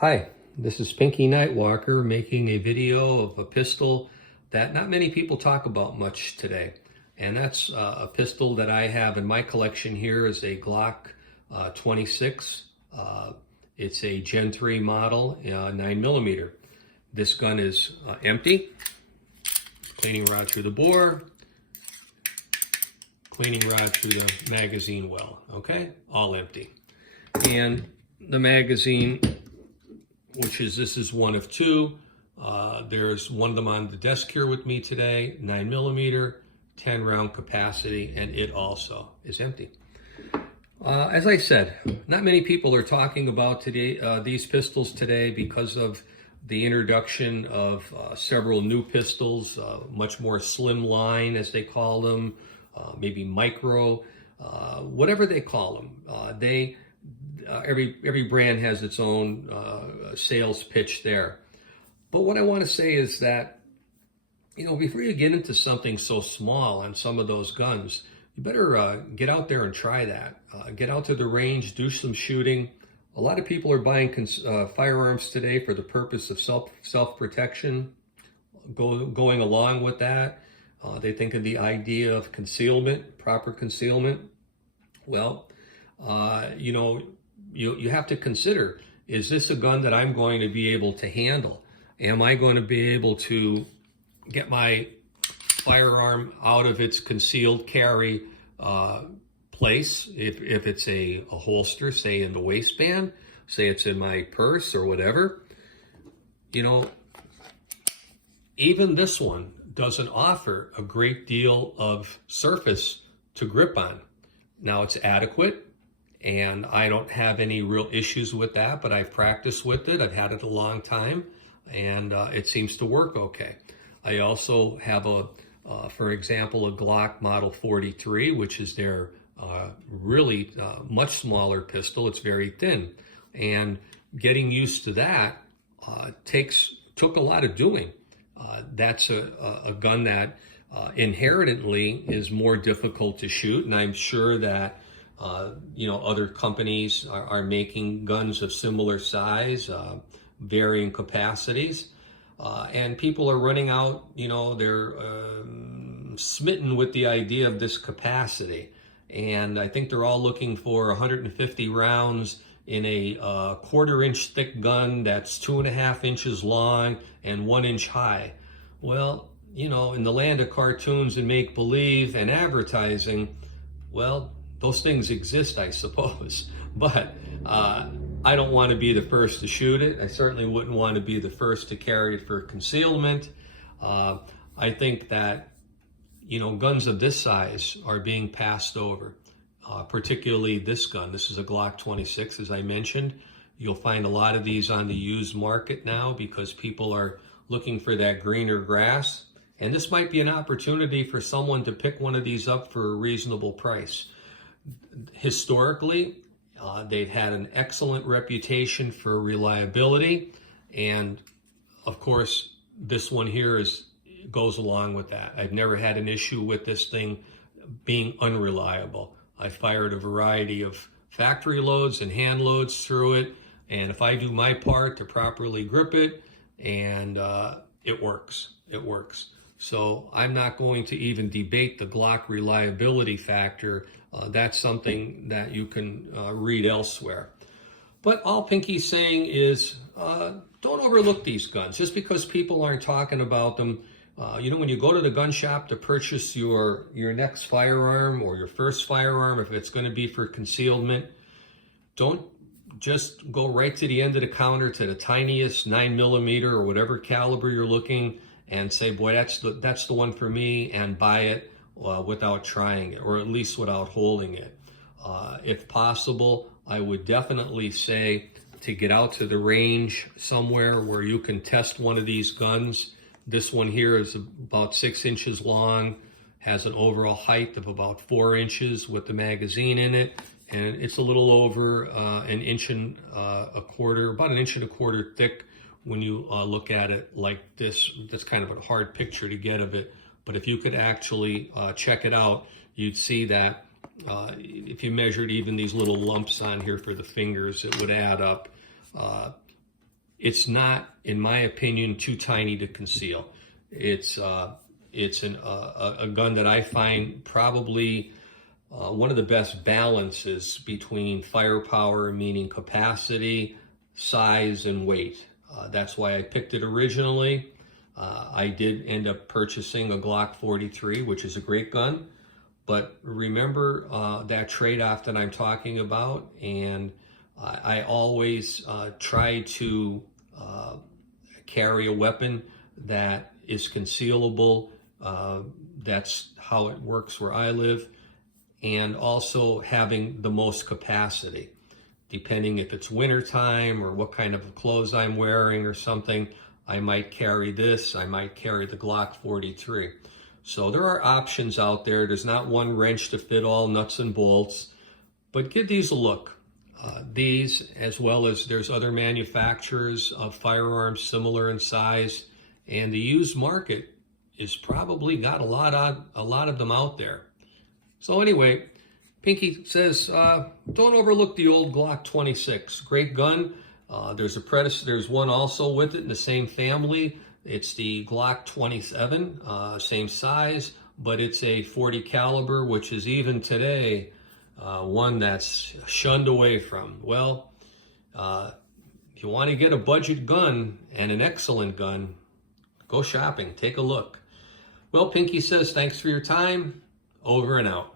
Hi, this is Pinky Nightwalker making a video of a pistol that not many people talk about much today. And that's a pistol that I have in my collection here is a Glock 26. It's a Gen 3 model, 9mm. This gun is empty. Cleaning rod through the bore. Cleaning rod through the magazine well. Okay, all empty. And the magazine, this is one of two. There's one of them on the desk here with me today, 9mm, 10 round capacity, and it also is empty. As I said, not many people are talking about these pistols today because of the introduction of several new pistols, much more slim line as they call them, maybe micro, whatever they call them. Every brand has its own sales pitch there. But what I want to say is that, before you get into something so small on some of those guns, you better get out there and try that. Get out to the range, do some shooting. A lot of people are buying firearms today for the purpose of self-protection. Going along with that, they think of the idea of concealment, proper concealment. Well, you have to consider, is this a gun that I'm going to be able to handle? Am I going to be able to get my firearm out of its concealed carry place? If it's a holster, say in the waistband, say it's in my purse or whatever. Even this one doesn't offer a great deal of surface to grip on. Now, it's adequate, and I don't have any real issues with that, but I've practiced with it. I've had it a long time, and it seems to work okay. I also have for example, a Glock Model 43, which is their really much smaller pistol. It's very thin, and getting used to that took a lot of doing. That's a gun that inherently is more difficult to shoot, and I'm sure that other companies are making guns of similar size, varying capacities, and people are running out. They're smitten with the idea of this capacity, and I think they're all looking for 150 rounds in a quarter-inch thick gun that's 2.5 inches long and 1 inch high. Well, in the land of cartoons and make-believe and advertising, well, those things exist, I suppose. But I don't want to be the first to shoot it. I certainly wouldn't want to be the first to carry it for concealment. I think that, guns of this size are being passed over, particularly this gun. This is a Glock 26, as I mentioned. You'll find a lot of these on the used market now because people are looking for that greener grass. And this might be an opportunity for someone to pick one of these up for a reasonable price. Historically, they've had an excellent reputation for reliability, and of course this one here goes along with that. I've never had an issue with this thing being unreliable. I fired a variety of factory loads and hand loads through it, and if I do my part to properly grip it, and it works. So I'm not going to even debate the Glock reliability factor. That's something that you can read elsewhere. But all Pinky's saying is don't overlook these guns. Just because people aren't talking about them, when you go to the gun shop to purchase your next firearm or your first firearm, if it's going to be for concealment, don't just go right to the end of the counter to the tiniest 9mm or whatever caliber you're looking and say, boy, that's the one for me, and buy it without trying it, or at least without holding it. If possible, I would definitely say to get out to the range somewhere where you can test one of these guns. This one here is about 6 inches long, has an overall height of about 4 inches with the magazine in it, and it's a little over an inch and a quarter, about an inch and a quarter thick when you look at it like this. That's kind of a hard picture to get of it, but if you could actually check it out, you'd see that if you measured even these little lumps on here for the fingers, it would add up. it's not, in my opinion, too tiny to conceal. It's a gun that I find probably one of the best balances between firepower, meaning capacity, size, and weight. That's why I picked it originally. I did end up purchasing a Glock 43, which is a great gun. But remember that trade-off that I'm talking about, and I always try to carry a weapon that is concealable. That's how it works where I live. And also having the most capacity. Depending if it's wintertime or what kind of clothes I'm wearing or something, I might carry this, I might carry the Glock 43. So there are options out there. There's not one wrench to fit all nuts and bolts, but give these a look. These, as well as there's other manufacturers of firearms similar in size, and the used market is probably got a lot of them out there. So anyway, Pinky says, don't overlook the old Glock 26. Great gun. There's one also with it in the same family. It's the Glock 27, same size, but it's a 40 caliber, which is even today one that's shunned away from. Well, if you want to get a budget gun and an excellent gun, go shopping, take a look. Well, Pinky says, thanks for your time. Over and out.